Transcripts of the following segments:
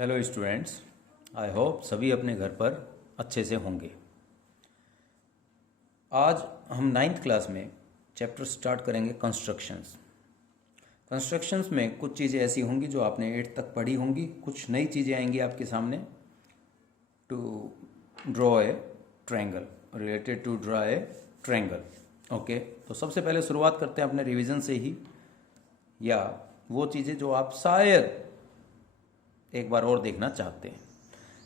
Hello students, I hope सभी अपने घर पर अच्छे से होंगे। आज हम नाइन्थ क्लास में चैप्टर स्टार्ट करेंगे कंस्ट्रक्शंस। कंस्ट्रक्शंस में कुछ चीज़ें ऐसी होंगी जो आपने 8th तक पढ़ी होंगी, कुछ नई चीज़ें आएंगी आपके सामने। To draw a triangle, related to draw a triangle. Okay, तो सबसे पहले शुरुआत करते हैं अपने रिवीजन से ही, या वो चीज़ें जो आप शायद एक बार और देखना चाहते हैं।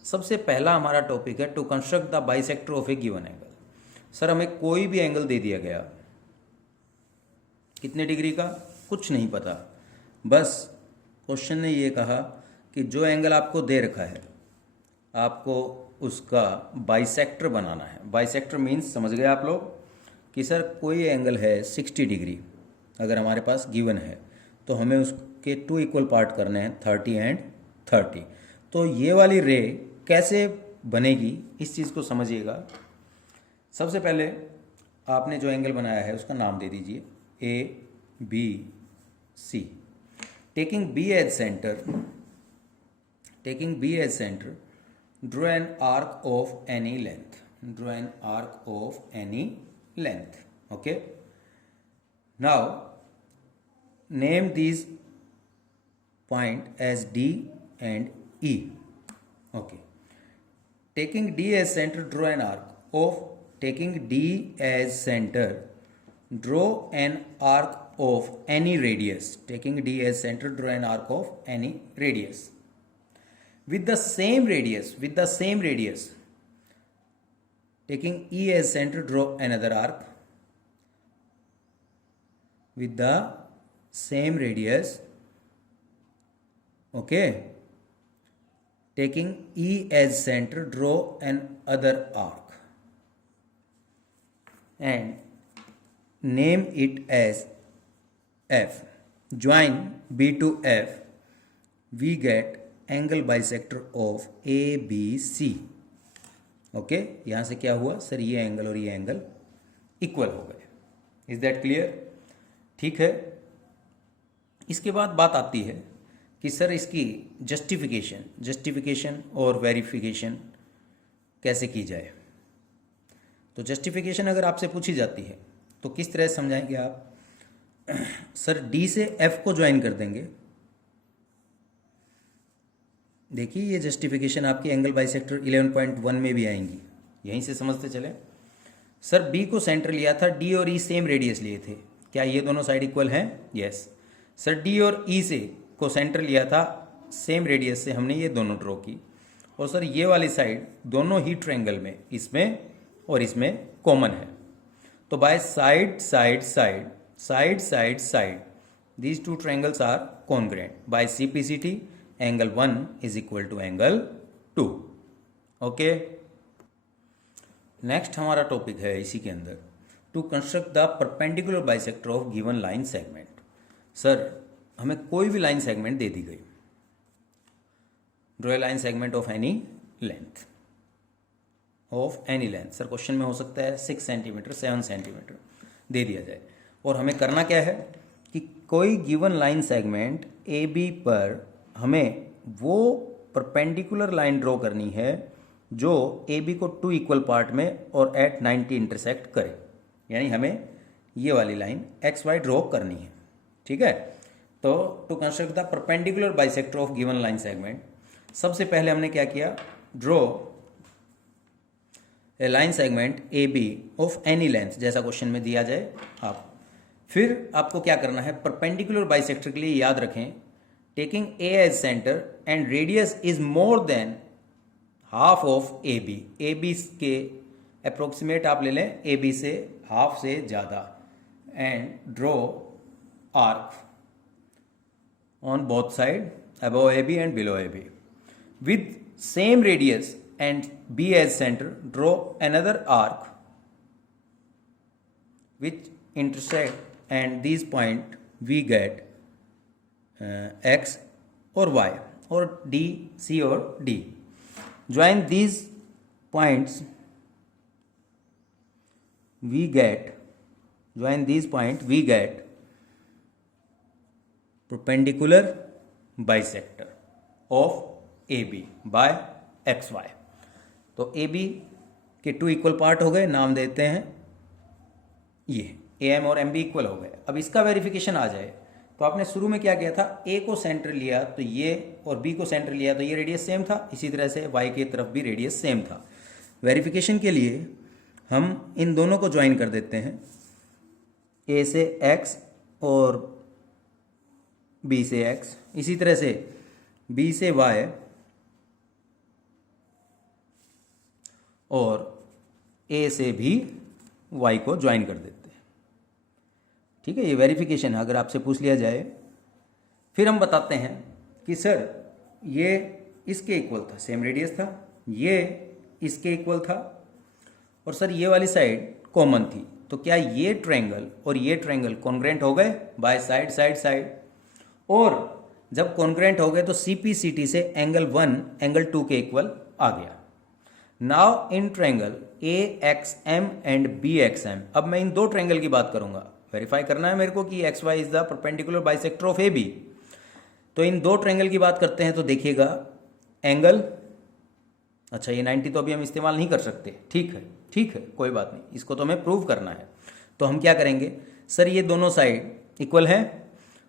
सबसे पहला हमारा टॉपिक है to construct the bisector of a given angle. Sir, हमें कोई भी एंगल दे दिया गया, कितने डिग्री का कुछ नहीं पता, बस क्वेश्चन ने ये कहा कि जो एंगल आपको दे रखा है आपको उसका बाइसेक्टर बनाना है। बाइसेक्टर मीन्स समझ गए आप लोग कि सर कोई एंगल है 60 डिग्री, अगर हमारे पास गिवन है तो हमें उसके 2 इक्वल पार्ट करने हैं, 30 एंड 30। तो ये वाली रे कैसे बनेगी इस चीज़ को समझिएगा। सबसे पहले आपने जो एंगल बनाया है उसका नाम दे दीजिए A B C. Taking B as centre draw an arc of any length. Okay, now name these point as D and E. Okay. Taking D as center, draw an arc of any radius. Taking D as center, draw an arc of any radius. With the same radius. Taking E as center, draw another arc. With the same radius. Okay, taking E as center, draw an other arc and name it as F. Join B to F, we get angle bisector of ABC. Okay, यहाँ से क्या हुआ sir, ये angle और ये angle equal हो गए। Is that clear? ठीक है। इसके बाद बात आती है कि सर इसकी जस्टिफिकेशन और वेरिफिकेशन कैसे की जाए। तो जस्टिफिकेशन अगर आपसे पूछी जाती है तो किस तरह से समझाएंगे आप? सर डी से एफ को ज्वाइन कर देंगे। देखिए ये जस्टिफिकेशन आपकी एंगल बाइसेक्टर 11.1 में भी आएंगी, यहीं से समझते चले। सर बी को सेंटर लिया था, डी और ई सेम रेडियस लिए थे, क्या ये दोनों साइड इक्वल हैं? यस। सर डी और ई से को सेंटर लिया था, सेम रेडियस से हमने ये दोनों ड्रॉ की, और सर ये वाली साइड दोनों ही ट्रायंगल में इसमें और इसमें कॉमन है। तो by side these two triangles are congruent. By CPCT angle 1 is equal to angle 2। Okay, next हमारा टॉपिक है इसी के अंदर to construct the perpendicular bisector of given line segment. Sir हमें कोई भी लाइन सेगमेंट दे दी गई, draw a line segment of any length. Sir question में हो सकता है 6 सेंटीमीटर 7 सेंटीमीटर दे दिया जाए, और हमें करना क्या है कि कोई given line segment A B पर हमें वो परपेंडिकुलर लाइन ड्रॉ करनी है जो ए बी को 2 इक्वल पार्ट में और एट 90 इंटरसेक्ट करे। यानी हमें ये वाली लाइन एक्स वाई ड्रॉ करनी है। ठीक है, तो to construct the perpendicular bisector of given line segment, सबसे पहले हमने क्या किया, draw a line segment A B of any length, जैसा क्वेश्चन में दिया जाए आप। फिर आपको क्या करना है, परपेंडिकुलर बाइसेक्टर के लिए याद रखें, taking A as centre and radius is more than half of A B. A B के अप्रोक्सीमेट आप ले लें, ए बी से हाफ से ज़्यादा, and draw arc on both side above AB and below AB with same radius and B as center, draw another arc which intersect and these point we get X or Y or D, C or D. Join these points we get perpendicular bisector of A B by X Y. तो A B के two equal part हो गए, नाम देते हैं ये A M और M B equal हो गए। अब इसका वेरिफिकेशन आ जाए तो आपने शुरू में क्या किया था, ए को सेंटर लिया तो ये और बी को सेंटर लिया तो ये रेडियस सेम था, इसी तरह से वाई की तरफ भी रेडियस सेम था। वेरिफिकेशन के लिए हम इन दोनों को ज्वाइन कर देते हैं, ए से एक्स और बी से एक्स, इसी तरह से बी से वाई और ए से भी वाई को ज्वाइन कर देते हैं। ठीक है, ये वेरिफिकेशन है। अगर आपसे पूछ लिया जाए फिर हम बताते हैं कि सर ये इसके इक्वल था, सेम रेडियस था, ये इसके इक्वल था और सर ये वाली साइड कॉमन थी, तो क्या ये ट्रायंगल और ये ट्रायंगल कॉन्ग्रेंट हो गए बाय साइड साइड साइड? और जब कॉन्ग्रेंट हो गए तो CPCT से एंगल 1 एंगल 2 के इक्वल आ गया। Now in triangle AXM and BXM, अब मैं इन दो ट्रायंगल की बात करूंगा। वेरीफाई करना है मेरे को कि XY is the perpendicular bisector of AB। तो इन दो ट्रायंगल की बात करते हैं तो देखिएगा एंगल, अच्छा ये 90 तो अभी हम इस्तेमाल नहीं कर सकते, ठीक है कोई बात नहीं, इसको तो हमें प्रूव करना है। तो हम क्या करेंगे, सर ये दोनों साइड इक्वल है,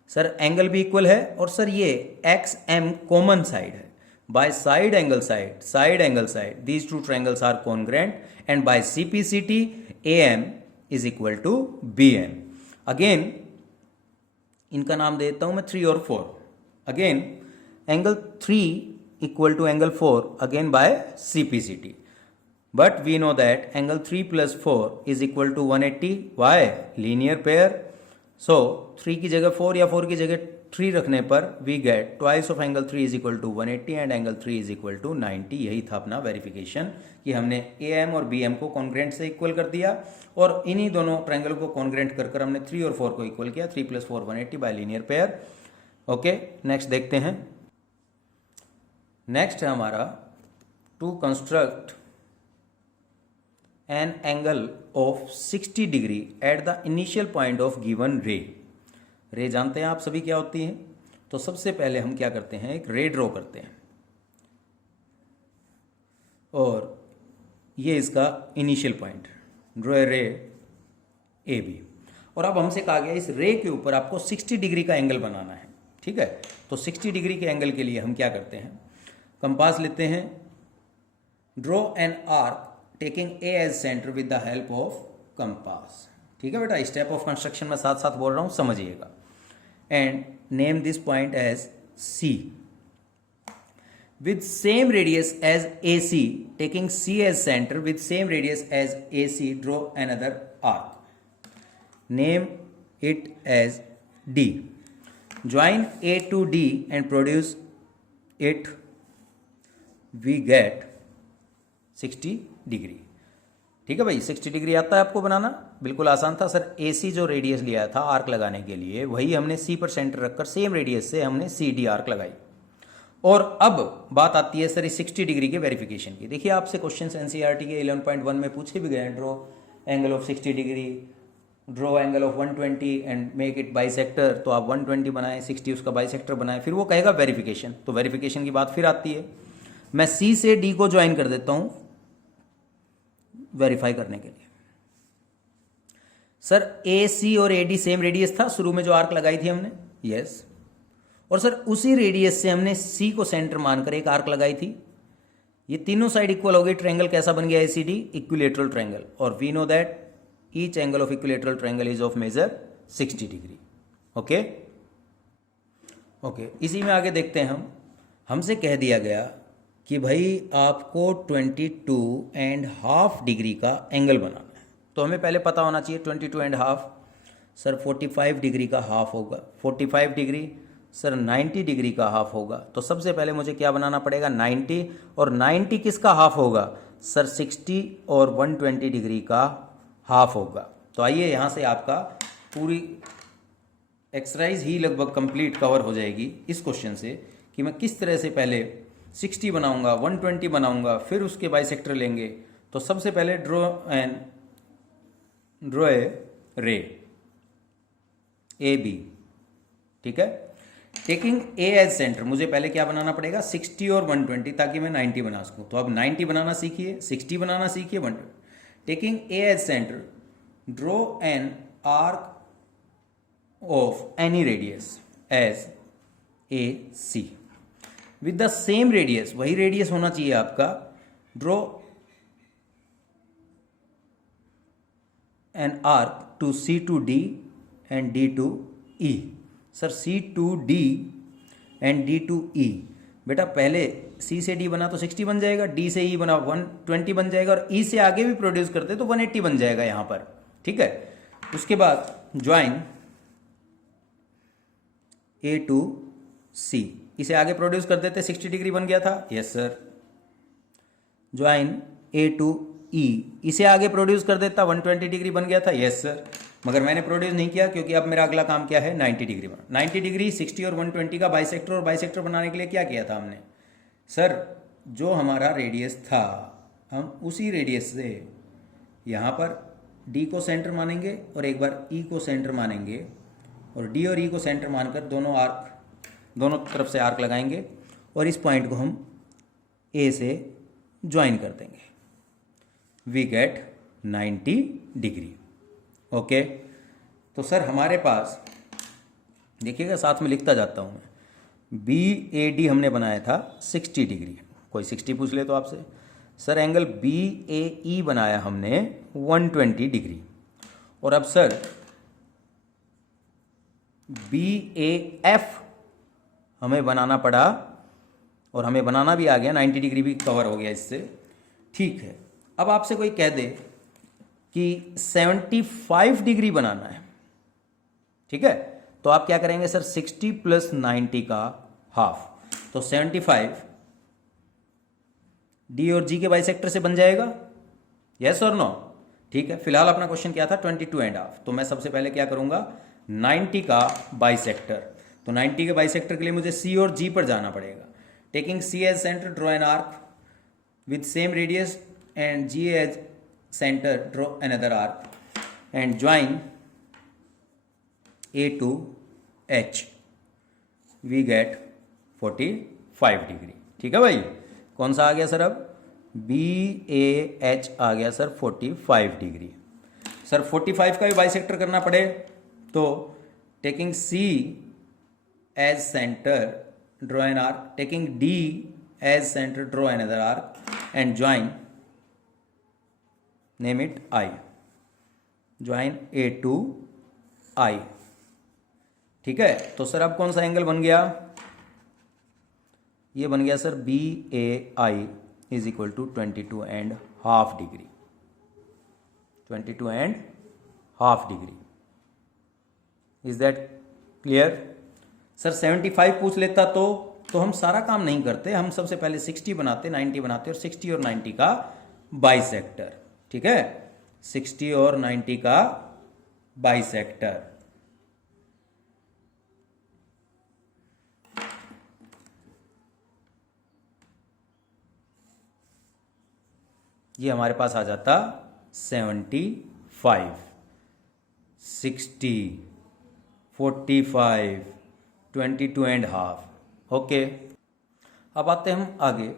सर एंगल भी इक्वल है और सर ये XM कॉमन साइड है। By side angle side these two triangles are congruent and by CPCT AM is equal to BM। Again इनका नाम देता हूं मैं 3 और 4। Again angle 3 equal to angle 4 again by CPCT, but we know that angle 3 plus 4 is equal to 180. Why? Linear pair. So 3 की जगह 4 या 4 की जगह 3 रखने पर we get twice of angle 3 is equal to 180 and angle 3 is equal to 90। यही था अपना वेरिफिकेशन कि हमने AM और BM को कॉन्ग्रेंट से इक्वल कर दिया और इन्हीं दोनों ट्रायंगल को कॉन्ग्रेंट कर हमने 3 और 4 को इक्वल किया। 3 + 4 180 by linear pair. Okay, next देखते हैं। नेक्स्ट है हमारा to construct an angle of 60 degree at the initial point of given ray। रे जानते हैं आप सभी क्या होती है? तो सबसे पहले हम क्या करते हैं, एक रे ड्रॉ करते हैं और ये इसका इनिशियल पॉइंट, ड्रॉ ए रे AB। और अब हमसे कहा गया इस रे के ऊपर आपको 60 डिग्री का एंगल बनाना है। ठीक है, तो 60 डिग्री के एंगल के लिए हम क्या करते हैं, कंपास लेते हैं, draw an arc taking A as centre with the help of compass. ठीक है बेटा, स्टेप ऑफ कंस्ट्रक्शन में साथ साथ बोल रहा हूं, समझिएगा। And name this point as C with same radius as AC, taking C as center with same radius as AC, draw another arc, name it as D, join A to D and produce it, we get 60 degree. ठीक है भाई, 60 degree आता है आपको बनाना, बिल्कुल आसान था। Sir AC जो रेडियस लिया था आर्क लगाने के लिए वही हमने C पर सेंटर रखकर सेम रेडियस से हमने CD आर्क लगाई। और अब बात आती है सर इस 60 डिग्री के वेरिफिकेशन की। देखिए आपसे क्वेश्चन NCERT के 11.1 में पूछे भी गए हैं, draw angle of 60 degree, draw angle of 120 and make it bisector. तो आप 120 बनाएं, 60 उसका बाइसेक्टर बनाएं, फिर वो कहेगा वेरिफिकेशन। तो वेरिफिकेशन की बात फिर आती है, मैं C से D को ज्वाइन कर देता हूं वेरीफाई करने के लिए। सर AC और AD सेम रेडियस था शुरू में जो आर्क लगाई थी हमने, यस। और सर उसी रेडियस से हमने C को सेंटर मानकर एक आर्क लगाई थी। ये तीनों साइड इक्वल हो गई, ट्रायंगल कैसा बन गया ACD, इक्विलेटरल ट्रायंगल। और we know that each angle of equilateral triangle is of measure 60 degree. Okay okay, इसी में आगे देखते हैं हम। हमसे कह दिया गया कि भाई आपको 22.5 डिग्री का एंगल बनाना है। तो हमें पहले पता होना चाहिए 22.5 सर 45 डिग्री का हाफ होगा, 45 डिग्री सर 90 डिग्री का हाफ होगा। तो सबसे पहले मुझे क्या बनाना पड़ेगा, 90, और 90 किसका हाफ होगा सर 60 और 120 डिग्री का हाफ होगा। तो आइए यहाँ से आपका पूरी एक्सरसाइज ही लगभग कंप्लीट कवर हो जाएगी इस क्वेश्चन से कि मैं किस तरह से पहले 60 बनाऊंगा, 120 बनाऊंगा, फिर उसके बाइसेक्टर लेंगे। तो सबसे पहले ड्रॉ ए रे AB। ठीक है, टेकिंग ए एज सेंटर, मुझे पहले क्या बनाना पड़ेगा 60 और 120 ताकि मैं 90 बना सकूं। तो अब 90 बनाना सीखिए, 60 बनाना सीखिए, 120। Taking A as centre, draw an arc of any radius as A C with the same radius, वही रेडियस होना चाहिए आपका। Draw an arc to C to D and D to E. Sir C to D and D to E, बेटा पहले सी से D बना तो 60 बन जाएगा, डी से ई बना 120 बन जाएगा, और ई से आगे भी प्रोड्यूस करते तो 180 बन जाएगा यहां पर, ठीक है। उसके बाद ज्वाइन ए टू सी, इसे आगे प्रोड्यूस कर देते 60 डिग्री बन गया था, yes sir. Join A to E, इसे आगे प्रोड्यूस कर देता 120 डिग्री बन गया था, यस सर। मगर मैंने प्रोड्यूस नहीं किया क्योंकि अब मेरा अगला काम क्या है 90 डिग्री बना। 90 डिग्री 60 और 120 का बाइसेक्टर, और बाइसेक्टर बनाने के लिए क्या किया था हमने सर, जो हमारा रेडियस था हम उसी रेडियस से यहाँ पर डी को सेंटर मानेंगे और एक बार ई को सेंटर मानेंगे, और डी और ई को सेंटर मानकर दोनों तरफ से आर्क लगाएंगे और इस पॉइंट को हम ए से ज्वाइन कर देंगे। We get 90 degree. ओके, तो सर हमारे पास देखिएगा, साथ में लिखता जाता हूं मैं, बी ए डी हमने बनाया था 60 डिग्री, कोई 60 पूछ ले तो आपसे। सर एंगल बी ए ई बनाया हमने 120 डिग्री, और अब सर बी ए एफ हमें बनाना पड़ा, और हमें बनाना भी आ गया, 90 डिग्री भी कवर हो गया इससे, ठीक है। अब आपसे कोई कह दे कि 75 डिग्री बनाना है, ठीक है, तो आप क्या करेंगे सर 60 प्लस 90 का हाफ, तो 75 डी और जी के बाइसेक्टर से बन जाएगा, यस और नो, ठीक है। फिलहाल अपना क्वेश्चन क्या था 22 एंड हाफ, तो मैं सबसे पहले क्या करूंगा 90 का बाइसेक्टर, तो 90 के बाइसेक्टर के लिए मुझे सी और जी पर जाना पड़ेगा। Taking C as centre, draw an arc with same radius and G as center, draw another arc and join A to H, we get 45 degree, ठीक है भाई। कौन सा आ गया सर, अब B A H आ गया सर 45 डिग्री। सर 45 का भी बाइसेक्टर करना पड़े तो taking C as center, draw an arc, taking D as center, draw another arc and join, name it I, join A to I, ठीक है। तो सर अब कौन सा एंगल बन गया, ये बन गया sir B A I is equal to 22.5 degree, 22.5 degree. Is that clear sir? 75 पूछ लेता तो हम सारा काम नहीं करते, हम सबसे पहले 60 बनाते, 90 बनाते, और 60 और 90 का बाइसेक्टर, ठीक है, 60 और 90 का बाइसेक्टर। ये हमारे पास आ जाता 75, 60, 45, 22.5। ओके, अब आते हैं हम आगे।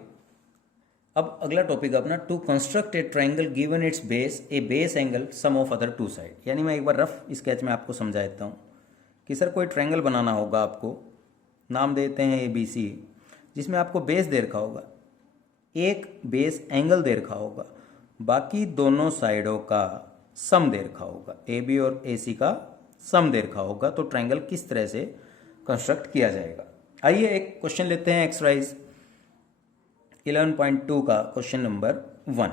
अब अगला टॉपिक अपना, to construct a triangle given its base a base angle sum of other two side. यानी मैं एक बार रफ स्केच में आपको समझा देता हूँ कि सर कोई ट्राइंगल बनाना होगा, आपको नाम देते हैं ABC, जिसमें आपको बेस दे रखा होगा, एक बेस एंगल दे रखा होगा, बाकी दोनों साइडों का सम दे रखा होगा, AB और AC का सम दे रखा होगा। तो ट्राइंगल किस तरह से कंस्ट्रक्ट किया जाएगा। आइए एक क्वेश्चन लेते हैं, एक्सरसाइज 11.2 का क्वेश्चन नंबर 1।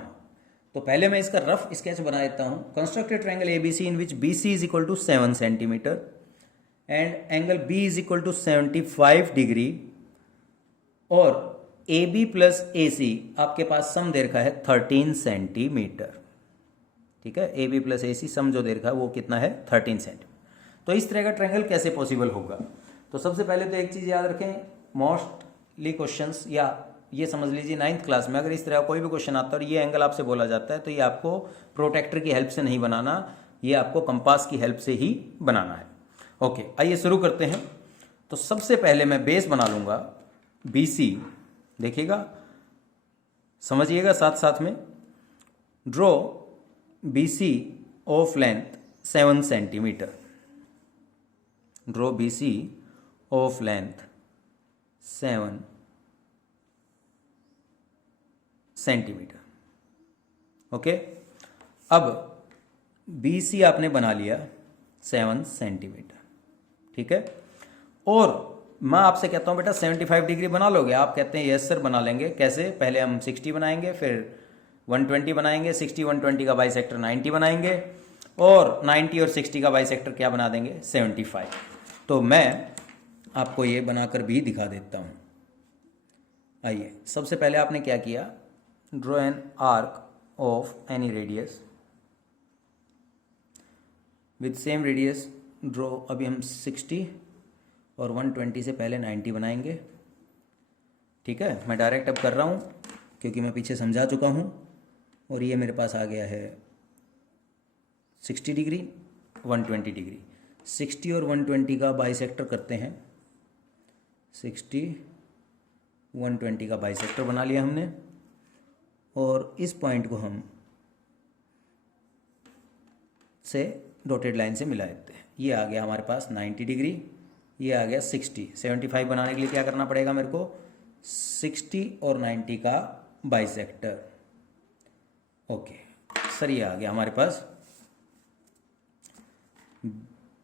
तो पहले मैं इसका रफ स्केच बना देता हूं। Construct a triangle ABC in which BC is equal to 7 centimetre and angle B is equal to 75 degree, और AB प्लस AC आपके पास सम दे रखा है 13 सेंटीमीटर, ठीक है। AB प्लस AC सम जो दे रखा है वो कितना है 13 सेंटीमीटर। तो इस तरह का ट्राइंगल कैसे पॉसिबल होगा। तो सबसे पहले तो एक चीज़ याद रखें, मोस्टली क्वेश्चंस, या ये समझ लीजिए 9th क्लास में अगर इस तरह कोई भी क्वेश्चन आता है और ये एंगल आपसे बोला जाता है तो ये आपको प्रोटेक्टर की हेल्प से नहीं बनाना, ये आपको कंपास की हेल्प से ही बनाना है। ओके, आइए शुरू करते हैं। तो सबसे पहले मैं बेस बना लूंगा BC, देखिएगा समझिएगा साथ साथ में। Draw BC of length 7 centimetre, draw BC of length 7 centimetre. Okay, अब BC आपने बना लिया 7 सेंटीमीटर, ठीक है। और मैं आपसे कहता हूं बेटा 75 डिग्री बना लोगे? आप कहते हैं यस सर बना लेंगे। कैसे? पहले हम 60 बनाएंगे, फिर 120 बनाएंगे, 60 120 का बाइसेक्टर 90 बनाएंगे, और 90 और 60 का बाइसेक्टर क्या बना देंगे? 75। तो मैं आपको ये बनाकर भी दिखा देता हूँ। आइए, सबसे पहले आपने क्या किया, draw an arc of any radius with same radius. Draw, अभी हम 60 और 120 से पहले 90 बनाएंगे, ठीक है। मैं डायरेक्ट अब कर रहा हूँ क्योंकि मैं पीछे समझा चुका हूँ। और ये मेरे पास आ गया है 60 डिग्री 120 डिग्री। 60 और 120 का बाइसेक्टर करते हैं। 60 120 का बाइसेक्टर बना लिया हमने, और इस पॉइंट को हम से डॉटेड लाइन से मिला देते हैं। ये आ गया हमारे पास 90 डिग्री, ये आ गया 60। 75 बनाने के लिए क्या करना पड़ेगा मेरे को? 60 और 90 का बाइसेक्टर। ओके सर, ये आ गया हमारे पास।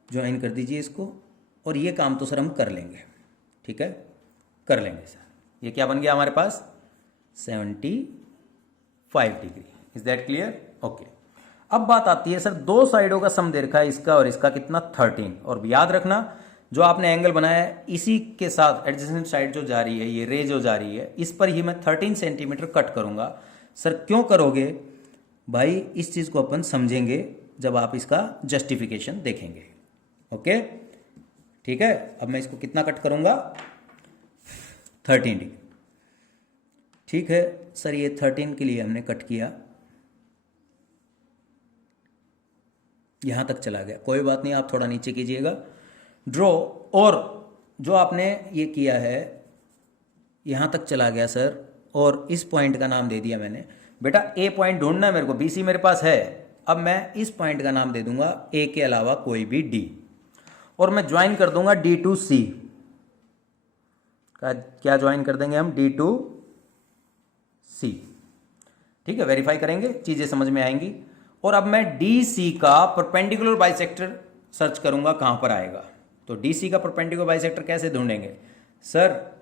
ज्वाइन कर दीजिए इसको, और ये काम तो सर हम कर लेंगे, ठीक है, कर लेंगे सर। ये क्या बन गया हमारे पास? 75 degree. Is that clear? Okay. अब बात आती है सर, दो साइडों का सम दे रखा है, इसका और इसका कितना? 13। और याद रखना, जो आपने एंगल बनाया है इसी के साथ एडजेसेंट साइड जो जा रही है, ये रे जो जा रही है, इस पर ही मैं 13 सेंटीमीटर कट करूंगा। सर क्यों करोगे भाई? इस चीज को अपन समझेंगे जब आप इसका जस्टिफिकेशन देखेंगे। ओके ठीक है। अब मैं इसको कितना कट करूंगा? 13 डिग्री। ठीक है सर, ये 13 के लिए हमने कट किया, यहां तक चला गया, कोई बात नहीं, आप थोड़ा नीचे कीजिएगा ड्रॉ। और जो आपने ये किया है यहां तक चला गया सर, और इस पॉइंट का नाम दे दिया मैंने। बेटा ए पॉइंट ढूंढना है मेरे को, BC मेरे पास है। अब मैं इस पॉइंट का नाम दे दूंगा ए के अलावा कोई भी D, और मैं ज्वाइन कर दूंगा D to C का। क्या ज्वाइन कर देंगे हम? D to C। ठीक है, वेरीफाई करेंगे, चीजें समझ में आएंगी। और अब मैं DC का परपेंडिकुलर बाइसेक्टर सर्च करूंगा, कहां पर आएगा। तो DC का परपेंडिकुलर बाइसेक्टर कैसे ढूंढेंगे सर?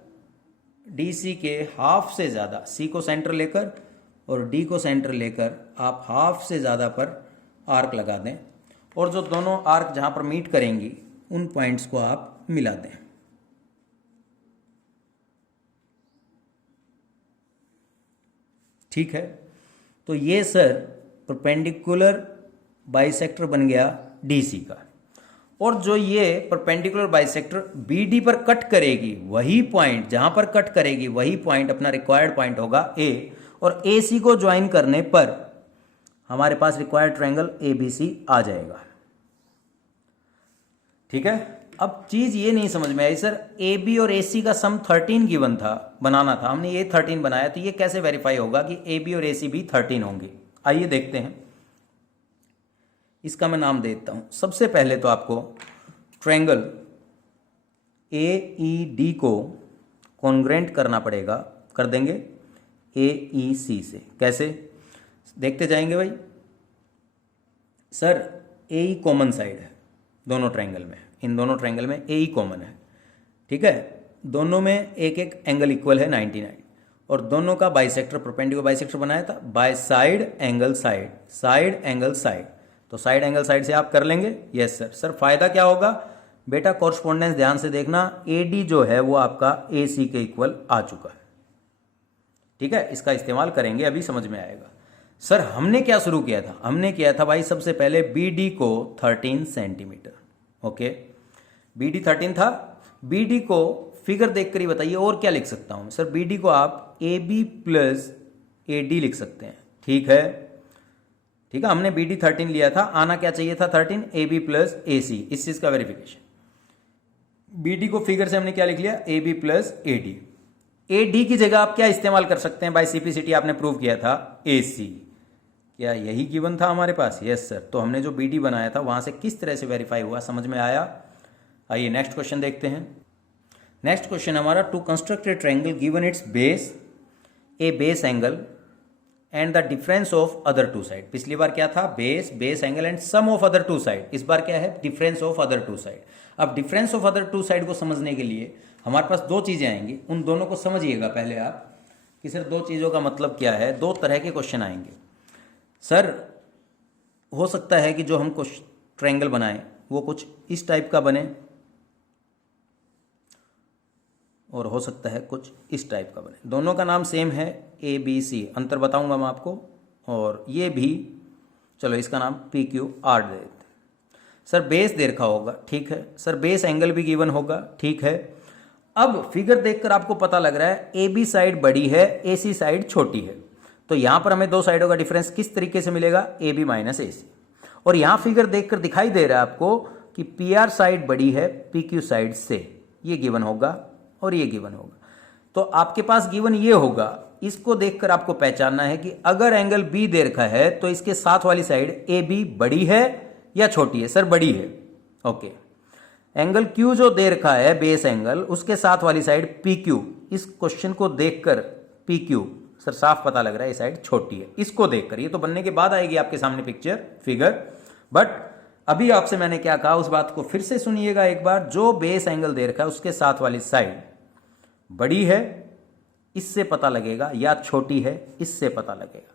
DC के हाफ से ज़्यादा, C को सेंटर लेकर और D को सेंटर लेकर आप हाफ से ज़्यादा पर आर्क लगा दें, और जो दोनों आर्क जहां पर मीट करेंगी उन पॉइंट्स को आप मिला दें। ठीक है, तो ये सर परपेंडिकुलर बाइसेक्टर बन गया DC का। और जो ये परपेंडिकुलर बाइसेक्टर BD पर कट करेगी, वही पॉइंट जहां पर कट करेगी वही पॉइंट अपना रिक्वायर्ड पॉइंट होगा A, और AC को ज्वाइन करने पर हमारे पास रिक्वायर्ड ट्रायंगल ABC आ जाएगा। ठीक है, अब चीज ये नहीं समझ में आई सर, AB और AC का सम 13 गिवन था, बनाना था, हमने ये 13 बनाया, तो ये कैसे वेरीफाई होगा कि AB और AC भी 13 होंगे? आइए देखते हैं। इसका मैं नाम देता हूं। सबसे पहले तो आपको ट्रायंगल AED को कॉन्ग्रेंट करना पड़ेगा, कर देंगे AEC से। कैसे? देखते जाएंगे भाई। सर AE कॉमन साइड है दोनों ट्रायंगल में, इन दोनों ट्रायंगल में AE कॉमन है। ठीक है, दोनों में एक एक एंगल इक्वल है 99, और दोनों का बाइसेक्टर परपेंडिकुलर बाइसेक्टर बनाया था, bye side angle side, side angle side. तो साइड एंगल साइड से आप कर लेंगे। Yes sir. सर फायदा क्या होगा? बेटा कॉरस्पॉन्डेंस ध्यान से देखना, AD जो है वो आपका AC के इक्वल आ चुका है। ठीक है, इसका इस्तेमाल करेंगे, अभी समझ में आएगा। सर हमने क्या शुरू किया था? हमने किया था भाई सबसे पहले BD को 13 सेंटीमीटर। ओके, BD 13 था। BD को फिगर देखकर ही बताइए और क्या लिख सकता हूं सर? BD को आप AB प्लस AD लिख सकते हैं। ठीक है, ठीक है, हमने BD 13 लिया था, आना क्या चाहिए था? 13 AB प्लस AC, इस चीज का वेरिफिकेशन। बी डी को फिगर से हमने क्या लिख लिया, A B plus A D. A D की जगह आप क्या इस्तेमाल कर सकते हैं, बाय सिंप्लिसिटी आपने प्रूव किया था ए सी। क्या यही गिवन था हमारे पास? Yes sir. तो हमने जो बी डी बनाया था वहां से किस तरह से वेरीफाई हुआ, समझ में आया? आइए नेक्स्ट क्वेश्चन देखते हैं। नेक्स्ट क्वेश्चन हमारा, to construct a triangle given its base, a base angle and the difference of other two side. पिछली बार क्या था, base, base angle and sum of other two side. इस बार क्या है, difference of other two side. अब difference of other two side को समझने के लिए हमारे पास दो चीजें आएंगी, उन दोनों को समझिएगा पहले आप कि सर दो चीजों का मतलब क्या है। दो तरह के क्वेश्चन आएंगे सर। हो सकता है कि जो हम ट्रायंगल बनाएं वो कुछ इस टाइप का बने और हो सकता है कुछ इस टाइप का बने। दोनों का नाम सेम है, ए बी सी। अंतर बताऊंगा मैं आपको। और ये भी, चलो इसका नाम पी क्यू आर दे देते हैं। सर बेस दे रखा होगा, ठीक है सर। बेस एंगल भी गिवन होगा, ठीक है। अब फिगर देखकर आपको पता लग रहा है ए बी साइड बड़ी है, ए सी साइड छोटी है। तो यहां पर हमें दो साइडों का डिफरेंस किस तरीके से मिलेगा, ए बी माइनस ए सी। और यहां फिगर देखकर दिखाई दे रहा है आपको कि पी आर साइड बड़ी है पी क्यू साइड से। ये गिवन होगा और ये गिवन होगा। तो आपके पास गिवन ये होगा, इसको देखकर आपको पहचानना है कि अगर एंगल बी दे रखा है तो इसके साथ वाली साइड ए बी बड़ी है या छोटी है। सर बड़ी है, ओके। एंगल क्यू जो दे रखा है बेस एंगल, उसके साथ वाली साइड पी क्यू। इस क्वेश्चन को देखकर पी क्यू सर साफ पता लग रहा है ये साइड छोटी है। इसको देखकर, ये तो बनने के बाद आएगी आपके सामने पिक्चर फिगर, बट अभी आपसे मैंने क्या कहा उस बात को फिर से सुनिएगा एक बार। जो बेस एंगल दे रखा है उसके साथ वाली साइड बड़ी है, इससे पता लगेगा, या छोटी है, इससे पता लगेगा।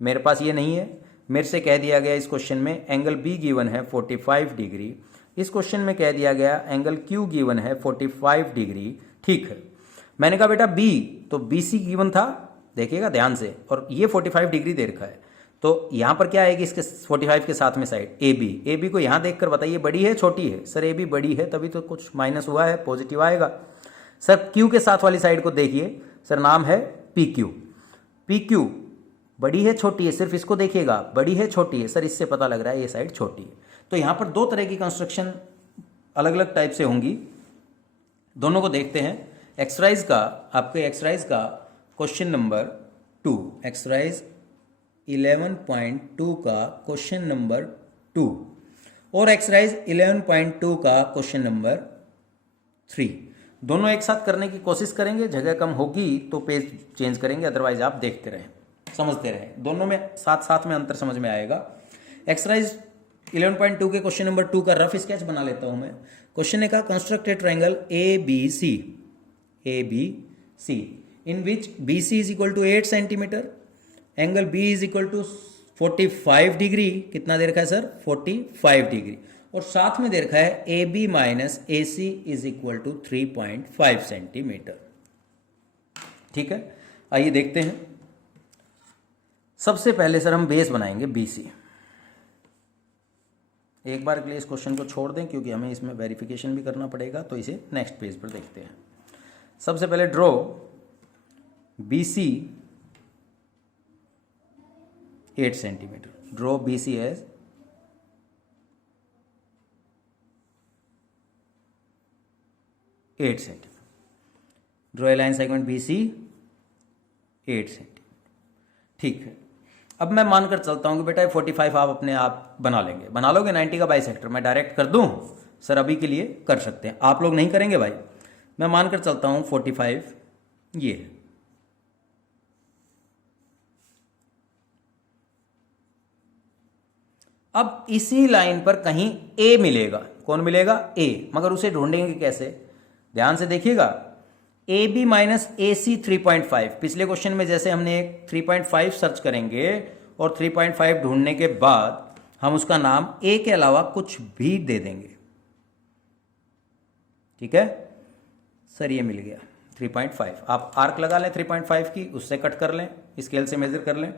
मेरे पास ये नहीं है, मेरे से कह दिया गया इस क्वेश्चन में एंगल बी गिवन है 45 डिग्री। इस क्वेश्चन में कह दिया गया एंगल क्यू गिवन है 45 डिग्री, ठीक है। मैंने कहा बेटा बी, तो बी सी गिवन था, देखिएगा ध्यान से, और ये 45 डिग्री दे रखा है। तो यहां पर क्या आएगी इसके 45 के साथ में side A B. A B को यहां देखकर बताइए बड़ी है छोटी है। सर ए बी बड़ी है, तभी तो कुछ माइनस हुआ है, पॉजिटिव आएगा। सर क्यू के साथ वाली साइड को देखिए, सर नाम है पी क्यू। पी क्यू बड़ी है छोटी है, सिर्फ इसको देखिएगा, बड़ी है छोटी है। सर इससे पता लग रहा है ये साइड छोटी है। तो यहां पर दो तरह की कंस्ट्रक्शन अलग अलग टाइप से होंगी, दोनों को देखते हैं। एक्सरसाइज का, आपके एक्सरसाइज का क्वेश्चन नंबर 2, एक्सरसाइज 11.2 का क्वेश्चन नंबर 2 और एक्सरसाइज 11.2 का क्वेश्चन नंबर 3, दोनों एक साथ करने की कोशिश करेंगे। जगह कम होगी तो पेज चेंज करेंगे, अदरवाइज आप देखते रहें, समझते रहें। दोनों में साथ साथ में अंतर समझ में आएगा। एक्सरसाइज 11.2 के क्वेश्चन नंबर 2 का रफ स्केच बना लेता हूं मैं। क्वेश्चन ने कहा construct a triangle A B C in which B C is equal to 8 centimetre, angle B is equal to 45 degree. कितना दे रखा है सर, 45 डिग्री। और साथ में दे रखा है A B minus A C is equal to 3.5 centimetre. ठीक है, आइए देखते हैं। सबसे पहले सर हम बेस बनाएंगे बी सी। एक बार के लिए इस क्वेश्चन को छोड़ दें क्योंकि हमें इसमें वेरिफिकेशन भी करना पड़ेगा, तो इसे नेक्स्ट पेज पर देखते हैं। सबसे पहले draw B C 8 centimetre. Draw B C as 8 centimetre. Draw a line segment B C 8 centimetre. ठीक है, अब मैं मानकर चलता हूं कि बेटा 45 आप अपने आप बना लेंगे। बना लोगे 90 का बाइसेक्टर? मैं डायरेक्ट कर दूं? सर अभी के लिए कर सकते हैं, आप लोग नहीं करेंगे भाई। मैं मानकर चलता हूं 45 ये है। अब इसी लाइन पर कहीं ए मिलेगा। कौन मिलेगा? ए। मगर उसे ढूंढेंगे कैसे? ध्यान से देखिएगा। ए बी माइनस ए सी 3.5। पिछले क्वेश्चन में जैसे हमने 3.5 सर्च करेंगे और 3.5 ढूंढने के बाद हम उसका नाम ए के अलावा कुछ भी दे देंगे। ठीक है सर, ये मिल गया 3.5। आप आर्क लगा लें 3.5 की, उससे कट कर लें, स्केल से मेजर कर लें।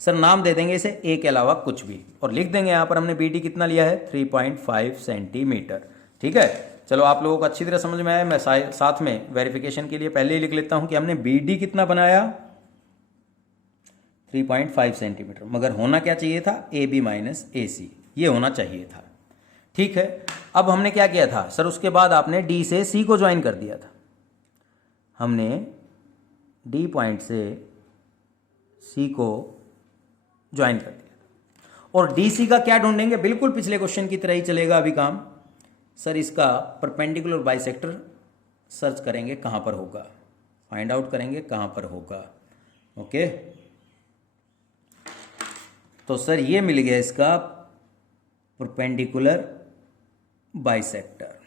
सर नाम दे देंगे इसे ए के अलावा कुछ भी, और लिख देंगे यहां पर हमने बी डी कितना लिया है 3.5 सेंटीमीटर। ठीक है, चलो आप लोगों को अच्छी तरह समझ में आया। मैं साथ में वेरिफिकेशन के लिए पहले ही लिख लेता हूं कि हमने बी डी कितना बनाया 3.5 सेंटीमीटर, मगर होना क्या चाहिए था ए बी माइनस ए सी, ये होना चाहिए था। ठीक है। अब हमने क्या किया था सर, उसके बाद आपने डी से सी को ज्वाइन कर दिया था। हमने डी पॉइंट से सी को ज्वाइन कर दिया था। और डी सी का क्या ढूंढेंगे, बिल्कुल पिछले क्वेश्चन की तरह ही चलेगा अभी काम। सर इसका परपेंडिकुलर बाइसेक्टर सर्च करेंगे कहाँ पर होगा, फाइंड आउट करेंगे कहाँ पर होगा। ओके, तो सर ये मिल गया इसका परपेंडिकुलर बाइसेक्टर।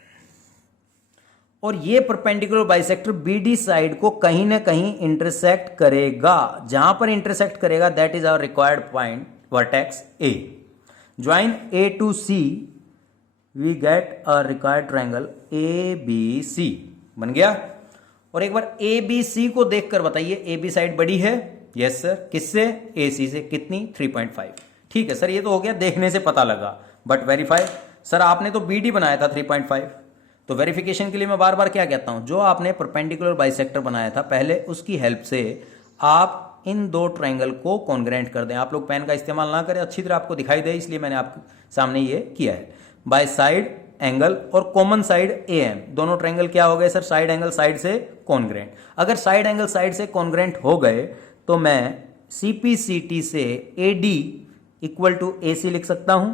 और ये परपेंडिकुलर बाइसेक्टर बीडी साइड को कहीं ना कहीं इंटरसेक्ट करेगा। जहां पर इंटरसेक्ट करेगा that is our required point vertex A. Join A to C we get a required triangle A B C. बन गया। और एक बार ए बी सी को देखकर बताइए, ए बी साइड बड़ी है? Yes sir. किससे? ए सी से। कितनी? 3.5। ठीक है सर, ये तो हो गया देखने से पता लगा, बट वेरीफाई। सर आपने तो बी डी बनाया था 3.5, तो वेरिफिकेशन के लिए मैं बार बार क्या कहता हूं, जो आपने परपेंडिकुलर बाइसेक्टर बनाया था पहले उसकी हेल्प से आप इन दो ट्रायंगल को कॉन्ग्रेंट कर दें। आप लोग पेन का इस्तेमाल ना करें, अच्छी तरह आपको दिखाई दे, इसलिए मैंने आपके सामने ये किया है। बाय साइड एंगल और कॉमन साइड ए एम, दोनों ट्रायंगल क्या हो गए सर? साइड एंगल साइड से कॉन्ग्रेंट। अगर साइड एंगल साइड से कॉन्ग्रेंट हो गए तो मैं सीपीसीटी से ए डी इक्वल टू ए सी लिख सकता हूं।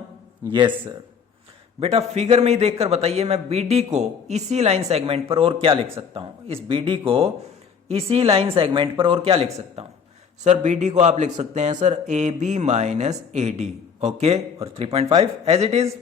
Yes sir. बेटा फिगर में ही देखकर बताइए, मैं बीडी को इसी लाइन सेगमेंट पर और क्या लिख सकता हूं? इस बीडी को इसी लाइन सेगमेंट पर और क्या लिख सकता हूं? सर बीडी को आप लिख सकते हैं sir A B minus A D. Okay, और 3.5 as it is.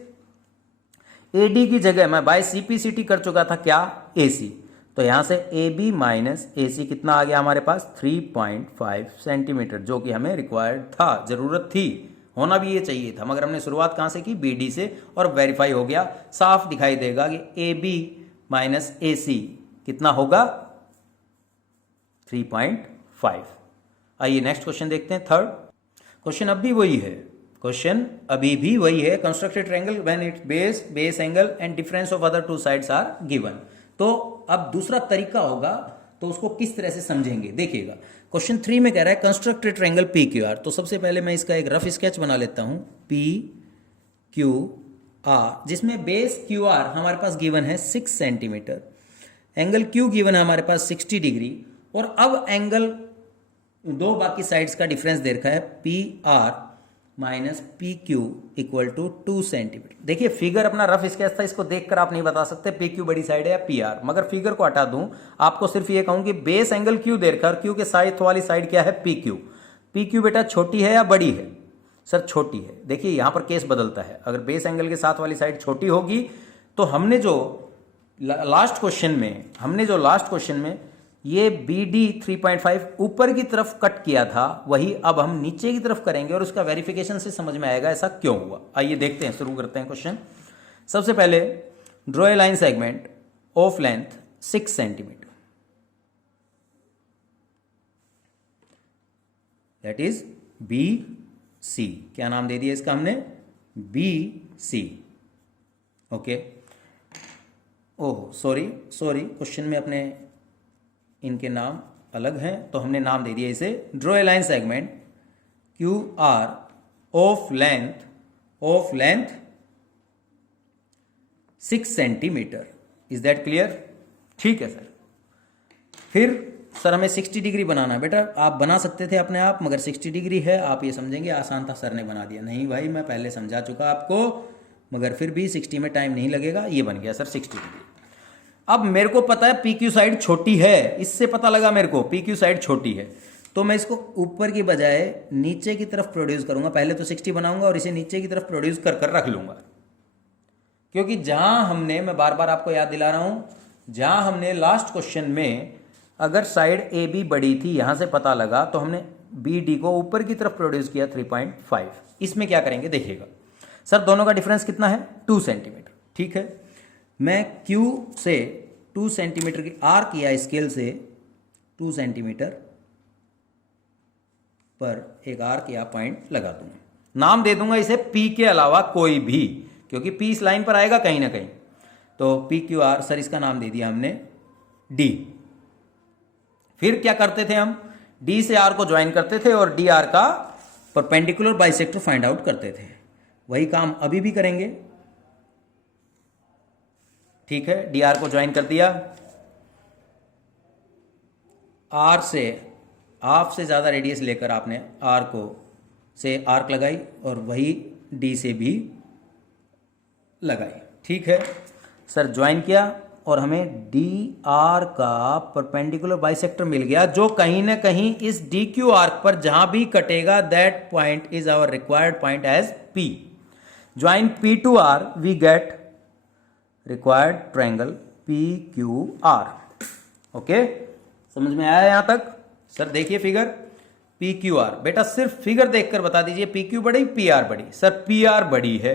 A D की जगह मैं बाय सीपीसीटी कर चुका था क्या? ए सी। तो यहां से ए बी माइनस ए सी कितना आ गया हमारे पास? 3.5 सेंटीमीटर, जो कि हमें रिक्वायर्ड था, जरूरत थी, होना भी ये चाहिए था, मगर हमने शुरुआत कहां से की? बी डी से, और वेरीफाई हो गया। साफ दिखाई देगा कि ए बी माइनस ए सी कितना होगा? 3.5। आइए नेक्स्ट क्वेश्चन देखते हैं, थर्ड क्वेश्चन। अब भी वही है, क्वेश्चन अभी भी वही है। Constructed triangle when its base angle and difference of other two sides are given. तो अब दूसरा तरीका होगा, तो उसको किस तरह से समझेंगे देखिएगा। क्वेश्चन 3 में कह रहा है constructed triangle P Q are. तो सबसे पहले मैं इसका एक रफ स्केच बना लेता हूं, पी क्यू आर, जिसमें बेस क्यू आर हमारे पास गिवन है 6 सेंटीमीटर, एंगल क्यू गिवन है हमारे पास 60 डिग्री, और अब एंगल दो बाकी साइड्स का डिफरेंस दे रखा है P R minus P Q equal to 2 centimetre. देखिए फिगर अपना रफ स्केच था, इसको देखकर आप नहीं बता सकते पी क्यू बड़ी साइड है या पी आर, मगर फिगर को हटा दूं, आपको सिर्फ ये कहूं कि बेस एंगल क्यू दे रखा है और क्यू के साथ वाली साइड क्या है? P Q. पी क्यू बेटा छोटी है या बड़ी है? सर छोटी है। देखिए यहां पर केस बदलता है, अगर बेस एंगल के साथ वाली साइड छोटी होगी तो हमने जो लास्ट क्वेश्चन में ये बी डी 3.5 ऊपर की तरफ कट किया था, वही अब हम नीचे की तरफ करेंगे और उसका वेरिफिकेशन से समझ में आएगा ऐसा क्यों हुआ। आइए देखते हैं, शुरू करते हैं क्वेश्चन। सबसे पहले draw a line segment of length 6 centimetre, that is B C. क्या नाम दे दिया इसका हमने? B C. Okay, oh sorry question में अपने इनके नाम अलग हैं, तो हमने नाम दे दिया इसे draw a line segment Q R of length 6 centimetre. Is that clear? ठीक है सर। फिर सर हमें 60 डिग्री बनाना है। बेटा आप बना सकते थे अपने आप, मगर 60 डिग्री है, आप ये समझेंगे आसान था, सर ने बना दिया। नहीं भाई, मैं पहले समझा चुका आपको, मगर फिर भी 60 में टाइम नहीं लगेगा। ये बन गया सर 60 डिग्री। अब मेरे को पता है पी क्यू साइड छोटी है, इससे पता लगा मेरे को पी क्यू साइड छोटी है, तो मैं इसको ऊपर की बजाय नीचे की तरफ प्रोड्यूस करूंगा। पहले तो 60 बनाऊंगा और इसे नीचे की तरफ प्रोड्यूस कर रख लूंगा, क्योंकि जहां हमने, मैं बार बार आपको याद दिला रहा हूं, जहां हमने लास्ट क्वेश्चन में अगर साइड ए बी बड़ी थी, यहां से पता लगा, तो हमने बी डी को ऊपर की तरफ प्रोड्यूस किया 3.5। इसमें क्या करेंगे देखिएगा। सर दोनों का डिफरेंस कितना है? 2 सेंटीमीटर। ठीक है, मैं Q से 2 सेंटीमीटर की आर किया स्केल से 2 सेंटीमीटर पर एक आर किया पॉइंट लगा दूंगा, नाम दे दूंगा इसे P के अलावा कोई भी, क्योंकि P इस लाइन पर आएगा कहीं ना कहीं, तो पी क्यू आर। सर इसका नाम दे दिया हमने D। फिर क्या करते थे हम? D से R को ज्वाइन करते थे और डी आर का परपेंडिकुलर बाइसेक्टर फाइंड आउट करते थे। वही काम अभी भी करेंगे। ठीक है, डी आर को ज्वाइन कर दिया, आर से हाफ से ज़्यादा रेडियस लेकर आपने आर को से आर्क लगाई और वही डी से भी लगाई। ठीक है सर, ज्वाइन किया और हमें डी आर का परपेंडिकुलर बाइसेक्टर मिल गया, जो कहीं ना कहीं इस डी क्यू आर्क पर जहां भी कटेगा that point is our required point as P. Join P to R we get required triangle P Q R. Okay, समझ में आया यहां तक? सर देखिए फिगर पी क्यू आर, बेटा सिर्फ फिगर देखकर बता दीजिए पी क्यू बड़ी पी आर बड़ी। सर पी आर बड़ी है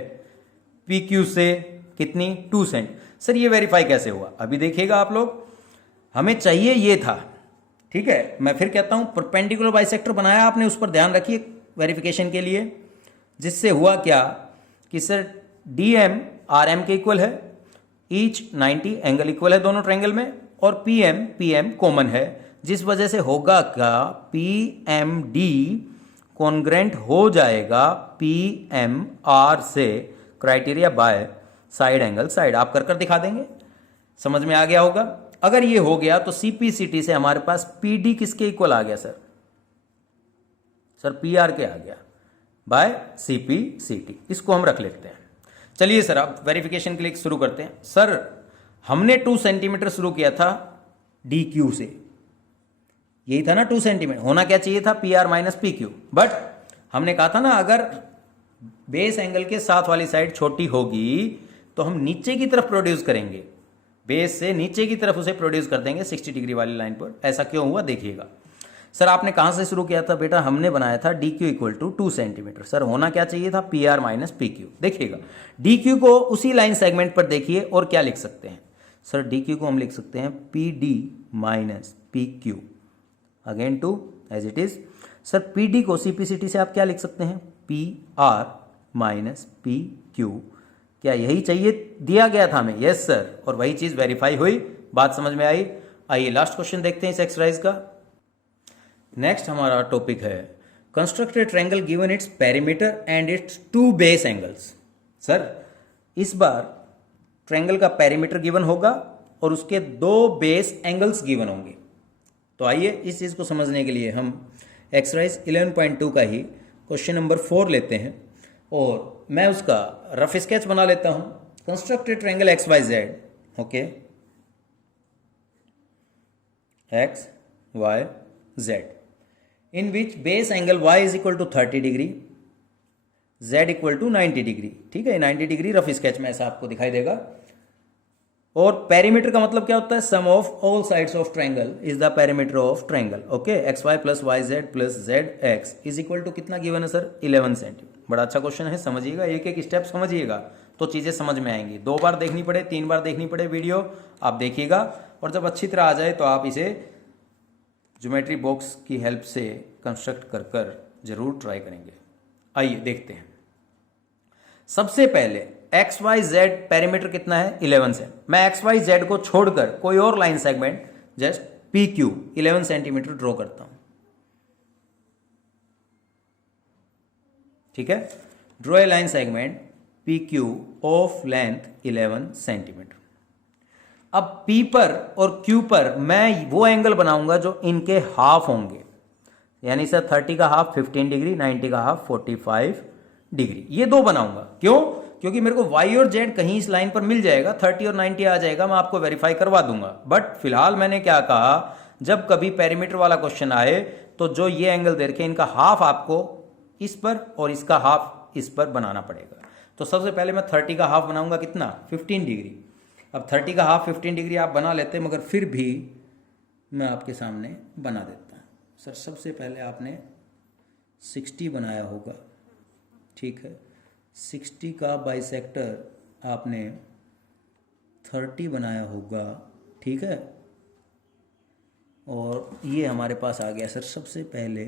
पी क्यू से कितनी 2 सेंट। सर ये वेरीफाई कैसे हुआ अभी देखिएगा आप लोग, हमें चाहिए ये था। ठीक है, मैं फिर कहता हूं परपेंडिकुलर बाइसेक्टर बनाया आपने, उस पर ध्यान रखिए वेरिफिकेशन के लिए, जिससे हुआ क्या कि sir D M R M के इक्वल है, ईच 90 एंगल इक्वल है दोनों ट्रायंगल में, और पी एम कॉमन है, जिस वजह से होगा क्या पी एम डी कॉन्ग्रेंट हो जाएगा पी एम आर से, criteria bye side angle side. आप कर दिखा देंगे, समझ में आ गया होगा। अगर ये हो गया तो सीपीसीटी से हमारे पास पीडी किसके इक्वल आ गया सर? सर पी आर के आ गया बाय सीपीसीटी, इसको हम रख लेते हैं। चलिए सर अब वेरिफिकेशन के लिए शुरू करते हैं। सर हमने 2 सेंटीमीटर शुरू किया था डी क्यू से, यही था ना 2 सेंटीमीटर, होना क्या चाहिए था P R minus P Q, but हमने कहा था ना अगर बेस एंगल के साथ वाली साइड छोटी होगी तो हम नीचे की तरफ प्रोड्यूस करेंगे, बेस से नीचे की तरफ उसे प्रोड्यूस कर देंगे 60 डिग्री वाली लाइन पर। ऐसा क्यों हुआ देखिएगा। सर आपने कहां से शुरू किया था बेटा? हमने बनाया था D Q equal to 2 centimetre. Sir होना क्या चाहिए था P R minus P Q. देखिएगा डी क्यू को उसी लाइन सेगमेंट पर देखिए और क्या लिख सकते हैं सर? डी क्यू को हम लिख सकते हैं P D minus P Q, again two as it is. Sir P D को सीपीसीटी से आप क्या लिख सकते हैं? P R minus P Q. क्या यही चाहिए दिया गया था हमें? यस सर, और वही चीज वेरीफाई हुई, बात समझ में आई। आइए लास्ट क्वेश्चन देखते हैं इस एक्सरसाइज का। नेक्स्ट हमारा टॉपिक है construct a triangle given its perimeter and it's 2 base angles. Sir इस बार ट्रायंगल का पेरीमीटर गिवन होगा और उसके 2 बेस एंगल्स गिवन होंगे। तो आइए इस चीज को समझने के लिए हम एक्सरसाइज 11.2 का ही क्वेश्चन नंबर 4 लेते हैं और मैं उसका रफ स्केच बना लेता हूं। Construct a triangle X Y Z, okay, X Y Z, in which base angle y is equal to 30 degree, z equal to 90 degree. ठीक है, 90 डिग्री रफ स्केच में ऐसा आपको दिखाई देगा। और पेरीमीटर का मतलब क्या होता है? Sum of all sides of triangle is the perimeter of triangle. Okay, X Y plus Y Z plus Z X is equal to कितना गिवन है सर? 11 सेंटीमीटर। बड़ा अच्छा क्वेश्चन है, समझिएगा, एक एक स्टेप समझिएगा तो चीजें समझ में आएंगी। 2 बार देखनी पड़े 3 बार देखनी पड़े वीडियो, आप देखिएगा और जब अच्छी तरह आ जाए तो आप इसे ज्योमेट्री बॉक्स की हेल्प से कंस्ट्रक्ट कर जरूर ट्राई करेंगे। आइए देखते हैं। सबसे पहले एक्स वाई जेड पेरीमीटर कितना है? 11 से। मैं एक्स वाई जेड को छोड़कर कोई और line segment just P Q 11 centimetre draw करता हूं। ठीक है, draw a line segment P Q of length 11 centimetre. अब P पर और Q पर मैं वो एंगल बनाऊंगा जो इनके हाफ होंगे, यानी सर 30 का हाफ 15 डिग्री, 90 का हाफ 45 डिग्री। ये 2 बनाऊंगा। क्यों? क्योंकि मेरे को Y और Z कहीं इस लाइन पर मिल जाएगा, 30 और 90 आ जाएगा, मैं आपको वेरीफाई करवा दूंगा। बट फिलहाल मैंने क्या कहा, जब कभी पेरीमीटर वाला क्वेश्चन आए तो जो ये एंगल दे रखे इनका हाफ आपको इस पर और इसका हाफ इस पर बनाना पड़ेगा। तो सबसे पहले मैं 30 का हाफ बनाऊंगा, कितना? 15 डिग्री। अब 30 का हाफ 15 डिग्री आप बना लेते हैं, मगर फिर भी मैं आपके सामने बना देता हूँ। सर सबसे पहले आपने 60 बनाया होगा, ठीक है, 60 का बाइसेक्टर आपने 30 बनाया होगा, ठीक है, और ये हमारे पास आ गया सर सबसे पहले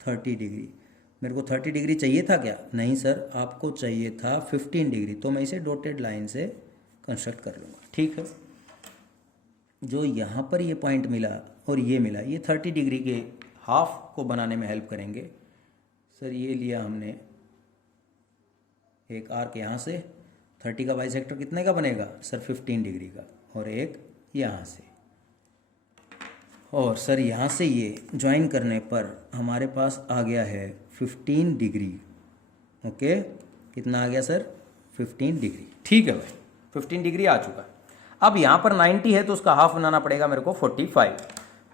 30 डिग्री। मेरे को 30 डिग्री चाहिए था क्या? नहीं सर, आपको चाहिए था 15 डिग्री, तो मैं इसे डॉटेड लाइन से कंस्ट्रक्ट कर लूँगा। ठीक है, जो यहाँ पर ये पॉइंट मिला और ये मिला, ये 30 डिग्री के हाफ को बनाने में हेल्प करेंगे। सर ये लिया हमने एक आर्क यहाँ से 30 का बाइसेक्टर कितने का बनेगा सर 15 डिग्री का, और एक यहाँ से, और सर यहाँ से ये ज्वाइन करने पर हमारे पास आ गया है 15 डिग्री। ओके, कितना आ गया सर 15 डिग्री। ठीक है भाई, 15 डिग्री आ चुका है। अब यहाँ पर 90 है तो उसका हाफ बनाना पड़ेगा मेरे को 45।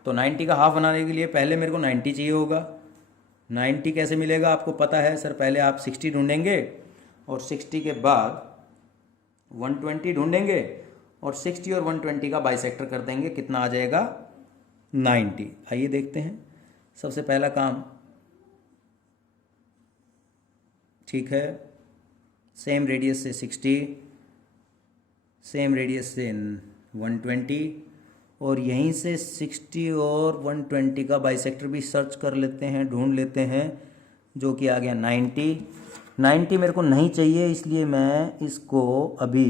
तो 90 का हाफ बनाने के लिए पहले मेरे को 90 चाहिए होगा। 90 कैसे मिलेगा आपको पता है सर, पहले आप 60 ढूंढेंगे और 60 के बाद 120 ढूंढेंगे और 60 और 120 का बाइसेक्टर कर देंगे, कितना आ जाएगा 90। आइए देखते हैं। सबसे पहला काम, ठीक है, सेम रेडियस से 60, सेम रेडियस से 120, और यहीं से 60 और 120 का बाइसेक्टर भी सर्च कर लेते हैं, ढूंढ लेते हैं, जो कि आ गया 90। 90 मेरे को नहीं चाहिए, इसलिए मैं इसको अभी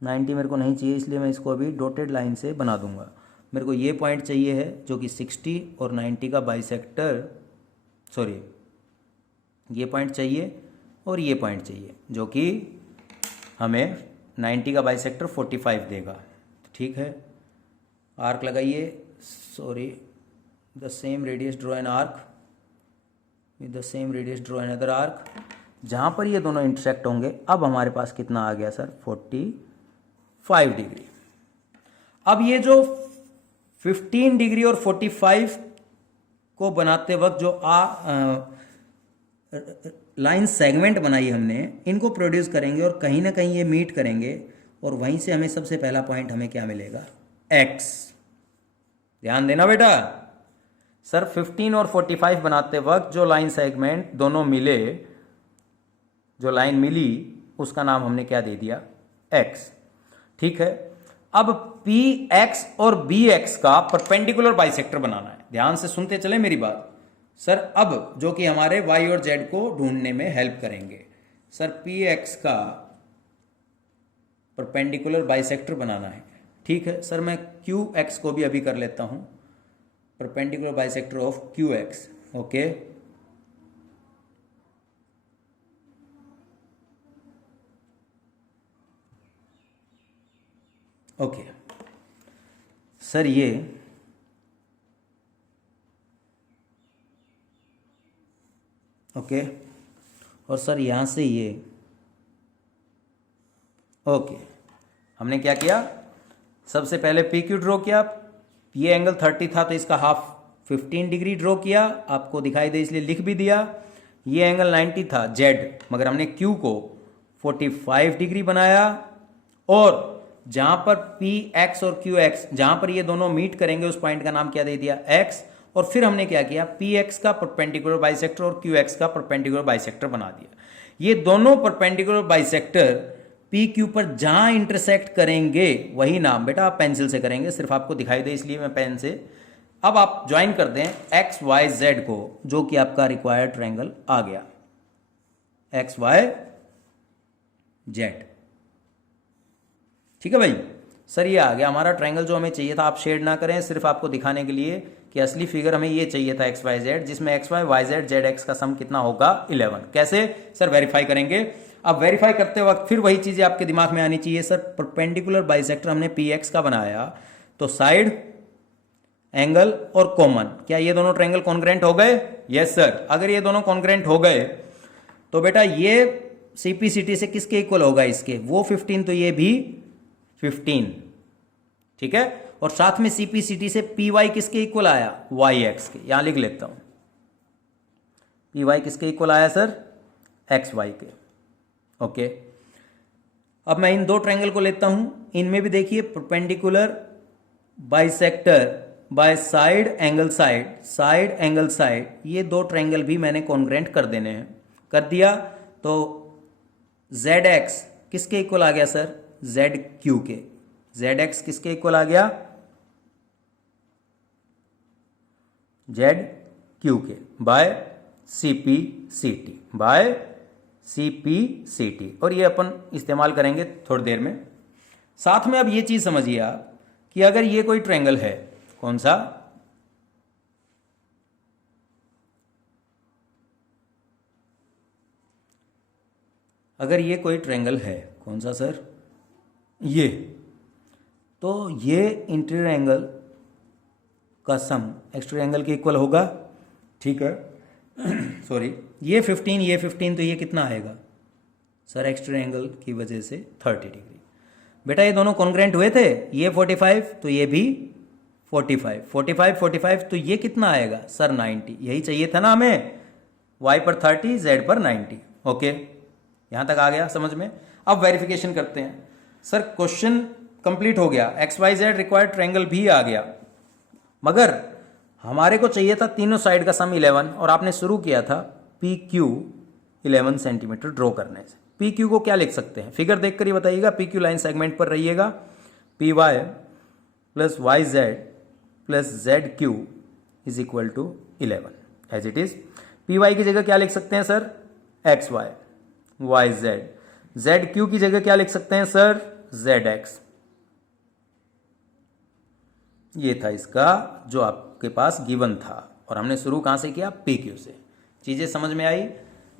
90 मेरे को नहीं चाहिए, इसलिए मैं इसको अभी डॉटेड लाइन से बना दूंगा। मेरे को ये पॉइंट चाहिए है जो कि 60 और 90 का बाइसेक्टर, सॉरी ये पॉइंट चाहिए और ये पॉइंट चाहिए, जो कि हमें 90 का बाइसेक्टर 45 देगा। ठीक है, आर्क लगाइए, sorry, the same radius draw an arc with the same radius draw an other arc, जहाँ पर ये दोनों इंटरसेक्ट होंगे। अब हमारे पास कितना आ गया सर 45 डिग्री। अब ये जो 15 डिग्री और 45 को बनाते वक्त जो लाइन सेगमेंट बनाई हमने, इनको प्रोड्यूस करेंगे और कहीं ना कहीं ये मीट करेंगे, और वहीं से हमें सबसे पहला पॉइंट हमें क्या मिलेगा x। ध्यान देना बेटा सर, 15 और 45 बनाते वक्त जो लाइन सेगमेंट दोनों मिले, जो लाइन मिली, उसका नाम हमने क्या दे दिया x। ठीक है, अब px और bx का परपेंडिकुलर बाइसेक्टर बनाना है। ध्यान से सुनते चले मेरी बात सर, अब जो कि हमारे y और z को ढूंढने में हेल्प करेंगे। सर px का परपेंडिकुलर बाइसेक्टर बनाना है। ठीक है सर, मैं qx को भी अभी कर लेता हूं, perpendicular bisector of qx। Okay, okay sir, ये ओके, और सर यहाँ से ये ओके। हमने क्या किया, सबसे पहले पी क्यू ड्रॉ किया, ये एंगल 30 था तो इसका हाफ 15 डिग्री ड्रॉ किया, आपको दिखाई दे इसलिए लिख भी दिया। ये एंगल 90 था जेड, मगर हमने क्यू को 45 डिग्री बनाया, और जहां पर पी एक्स और क्यू एक्स, जहां पर ये दोनों मीट करेंगे, उस पॉइंट का नाम क्या दे दिया एक्स। और फिर हमने क्या किया, पी एक्स का परपेंडिकुलर बाइसेक्टर और क्यू एक्स का परपेंडिकुलर बाइसेक्टर बना दिया। ये दोनों परपेंडिकुलर बाइसेक्टर पी क्यू पर जहां इंटरसेक्ट करेंगे, वही नाम बेटा आप पेंसिल से करेंगे, सिर्फ आपको दिखाई दे इसलिए मैं पेन से। अब आप ज्वाइन कर दें एक्स वाई जेड को, जो कि आपका रिक्वायर्ड ट्रायंगल आ गया एक्स वाई जेड। ठीक है भाई, सर ये आ गया हमारा ट्रायंगल जो हमें चाहिए था। आप शेड ना करें, सिर्फ आपको दिखाने के लिए कि असली फिगर हमें ये चाहिए था एक्स वाई जेड, जिसमें X Y Y Z Z X का सम कितना होगा 11। कैसे सर वेरीफाई करेंगे। अब वेरीफाई करते वक्त फिर वही चीजें आपके दिमाग में आनी चाहिए। सर परपेंडिकुलर बाइसेक्टर हमने पी एक्स का बनाया, तो साइड एंगल और कॉमन, क्या ये दोनों ट्रायंगल कॉन्ग्रेंट हो गए। यस सर, अगर ये दोनों कॉन्ग्रेंट हो गए तो बेटा ये सीपीसीटी से किसके इक्वल होगा, इसके, वो 15 तो ये भी 15। ठीक है, और साथ में सीपीसीटी से पी वाई किसके इक्वल आया, वाई एक्स के। यहां लिख लेता हूं, पी वाई किसके इक्वल आया सर, एक्स वाई के। ओके, अब मैं इन दो ट्रायंगल को लेता हूं, इनमें भी देखिए perpendicular bisector bye side angle side, side angle side, ये दो ट्रायंगल भी मैंने कॉन्ग्रेंट कर देने हैं। कर दिया तो जेड एक्स किसके इक्वल आ गया सर, जेड क्यू के। जेड एक्स किसके इक्वल आ गया, जेड क्यू के, बाय सीपी सीटी, बाय सीपी सीटी। और ये अपन इस्तेमाल करेंगे थोड़ी देर में। साथ में अब ये चीज समझिए आप कि अगर ये कोई ट्रायंगल है, कौन सा, अगर ये कोई ट्रायंगल है, कौन सा सर, ये, तो ये इंटीरियर एंगल का सम एक्सटीरियर एंगल के इक्वल होगा, ठीक है। सॉरी, ये 15 तो ये कितना आएगा सर, एक्सटीरियर एंगल की वजह से 30 डिग्री। बेटा ये दोनों कॉन्ग्रेंट हुए थे, ये 45 तो ये भी 45 तो ये कितना आएगा सर 90, यही चाहिए था ना हमें, y पर 30 z पर 90। ओके, यहां तक आ गया समझ में। अब वेरिफिकेशन करते हैं। सर क्वेश्चन कंप्लीट हो गया, XYZ रिक्वायर्ड ट्रायंगल भी आ गया, मगर हमारे को चाहिए था तीनों साइड का सम 11, और आपने शुरू किया था PQ 11 सेंटीमीटर ड्रॉ करने से। PQ को क्या लिख सकते हैं, फिगर देखकर ही बताइएगा। PQ लाइन सेगमेंट पर रहिएगा, PY plus YZ plus ZQ is equal to 11 as it is. PY की जगह क्या लिख सकते हैं सर, XY, YZ, ZQ की जगह क्या लिख सकते हैं सर, ZX। ये था इसका जो आपके पास गिवन था, और हमने शुरू कहां से किया, PQ से। चीजें समझ में आई।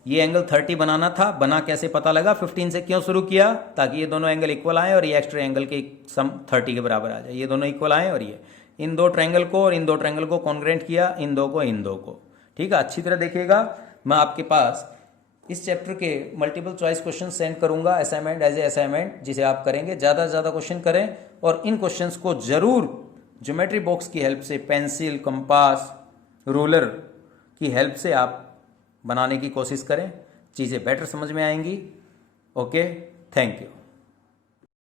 ये एंगल 30 बनाना था, बना कैसे पता लगा, 15 से क्यों शुरू किया, ताकि ये दोनों एंगल इक्वल आए और ये एक्स्ट्रा एंगल के सम 30 के बराबर आ जाए, ये दोनों इक्वल आए, और ये इन दो ट्रायंगल को और इन दो ट्रायंगल को कॉन्ग्रेंट किया, इन दो को। ठीक है, अच्छी तरह देखिएगा। मैं आपके पास इस चैप्टर के मल्टीपल चॉइस क्वेश्चन सेंड करूंगा असाइनमेंट, एज ए असाइनमेंट, जिसे आप करेंगे। ज़्यादा से ज़्यादा क्वेश्चन करें, और इन क्वेश्चंस को जरूर ज्योमेट्री बॉक्स की हेल्प से, पेंसिल, कंपास, रूलर की हेल्प से आप बनाने की कोशिश करें, चीज़ें बेटर समझ में आएंगी। Okay, thank you.